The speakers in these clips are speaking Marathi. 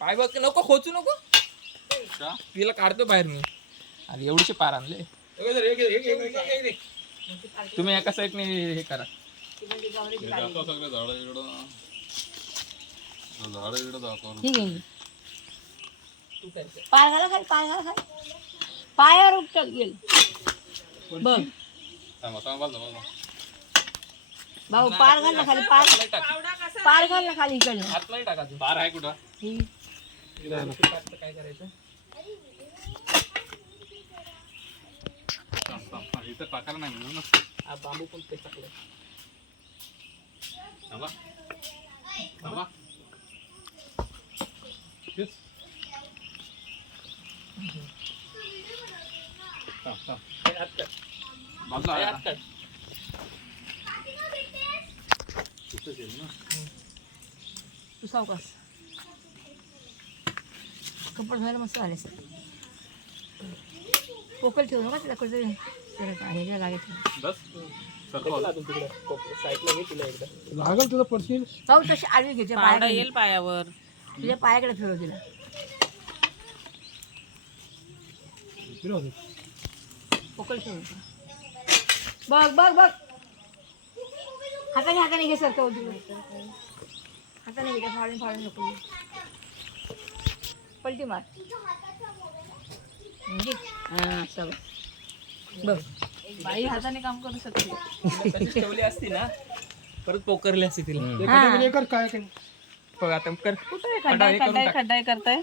पाय बघ नको खोचू नको? तिला काढतो बाहेर मी. आणि एवढीचे पार आणले. तुम्ही एका साईडने हे करा हे ठीक आहे. पाय घाला खाली पाय घाला खाली पायावर उपटत गेल बघ भाऊ पार घाल ना खाली पार. पार घाल ना खाली इकडे. आतमध्ये टाका तू बार आहे कुठं? ही. काय करायचं इथं टाकायला नाही म्हणून ना. हा बांबू पण ते टाकलं थांबा थांबा तेच. थांब, थांब. हे आत कर. बाजूला हे आहे आत ना. कर. तिथंच ना. तू सावकाश कपड धुवायला मस्त आले पोकल ठेवू नका तिला कुठे एकदा. लागल तुला पडशील? भाऊ तशी आडवी घ्यायचे पायाकडे. येईल पायावर. तुझ्या पायाकडे फिरव तिला. फिरव पोकल ठेवू बघ बघ बघ. हाताने हाताने घे सरकव तिला. हाताने घे फाडून फाडून नको. पलटी मार। हाँ बघ. बाई हाताने काम करू शकते. तिला ठेवली असती ना परत पोकरली असती तिला. हाँ. कर काय बघ आता कर. कुठे खड्डा खड्डाय हे करून खड्डाय टाक. खड्डाय करताय?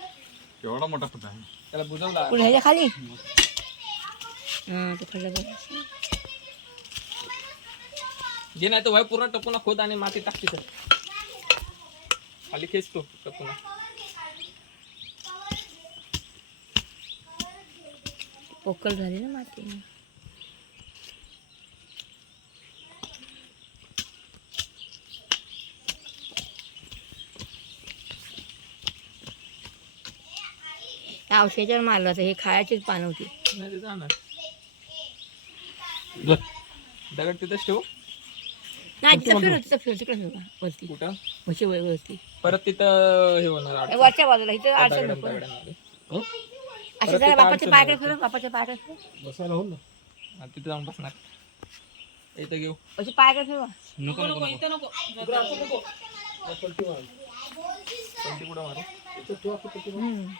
एवढा मोठा फुटा आहे. त्याला बुजवला. पुढे ह्याच्या खाली. हाँ ते खाली बघ. जे नाही तर वय पूर्ण टपून खोद आणि माती टाकते तर खाली खेचतो टपून. पोकल झाली ना माती. औषधावर मारलं होतं हे खायचीच पानं होती. दगड तिथंच ठेवू? नाही तिथं फिरव तिथं फिरव तिकडे फिरवा. वरती. कुठं? वर- वरती. परत तिथं हे होणार. वरच्या बाजूला इथं अडचण नको. असं जरा बापाच्या पायाकडे. फिरव बापाच्या पायाकडे फिरव बसायला ना हा, तिथं जाऊन बसणार. इथं घेऊ. अशी पायाकडे फिरवा नको नको नको. इथं नको. पलटी मार. कोणती पुढं मारू? इथं ठेवा, इथं ठेवा. हम्म.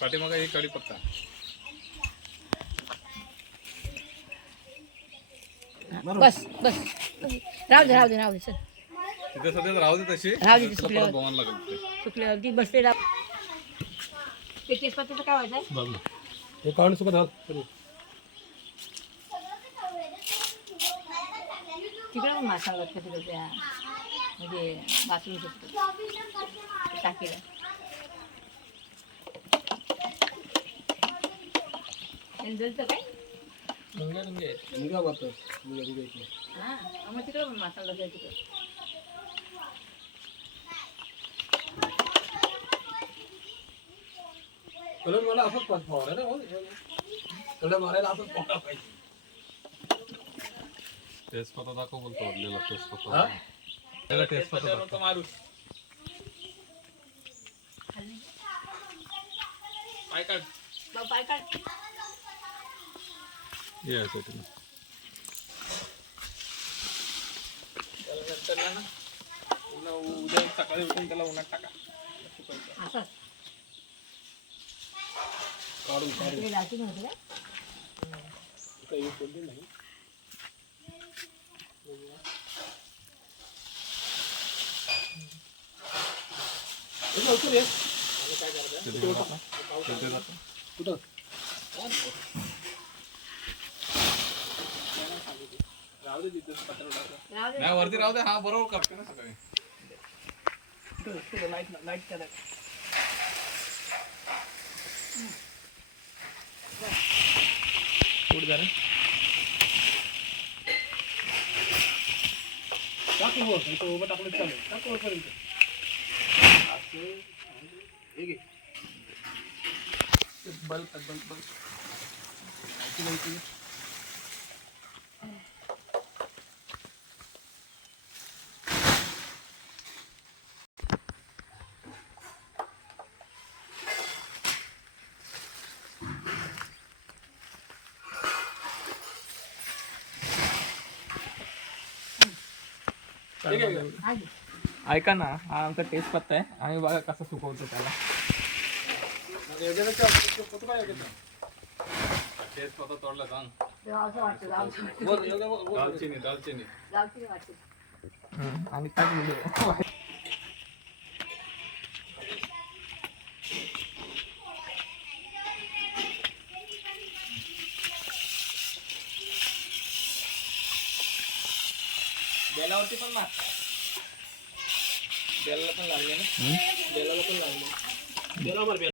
पाठीमागं एक कडीपत्ता बस बस. राहू दे राहू दे राहू दे सर तिथे सध्या राहू दे तशी. राहू दे, तुला सुकल्यावर. परत बघावं लागेल. ती बसते राह. ते तेजपत्त्याचं काय व्हायचं हे काढून सुद्धा घाल. तिकडे पण मासा लागतं तिकडे. त्या म्हणजे बाथरूम टाकीला. आणि जलतं काय. हां मग तिकडे पण मासा लागतं तिकडे. कलर मला असंच पाच फवारा ना हो. कलर मारायला असंच फवारा पाहिजे. तेजपत्ता दाखव बोलतो वरलेला तेजपत्ता हा? त्याला तेजपत्ता दाखव. मारू. पाय काढ. पाय काढ. ये असं त्याला नंतर ना उद्या सकाळी उठून त्याला उन्हात टाका. असं काढून काढून इकडे लावती नव्हती का काही use केली नाही हे लवकर ये. तिथे दाखव. तिथे दाखव. कुठं राहू दे तिथं पत्र टाका. राहू दे नाही वरती राहू दे हा बरोबर कापते ना सकाळी इथं- इथं लाइट लाइट करा पुढे जा रे. टाक हो इथं उभं टाकलं तर चालेल टाक वर पर्यंत असं हे। घे बल्ब बल्ब बल्ब। ऐका ना हा आमचा टेस्ट पत्ता आहे आणि बघा कसं सुकवतो त्याला. तोडला सांग जाऊ दालचिनी दालचिनी. हम्म, आणि काय बेलावरती पण मार. बेलाला पण लागले ना? बेलाला पण लागले. बेला मार, बेला.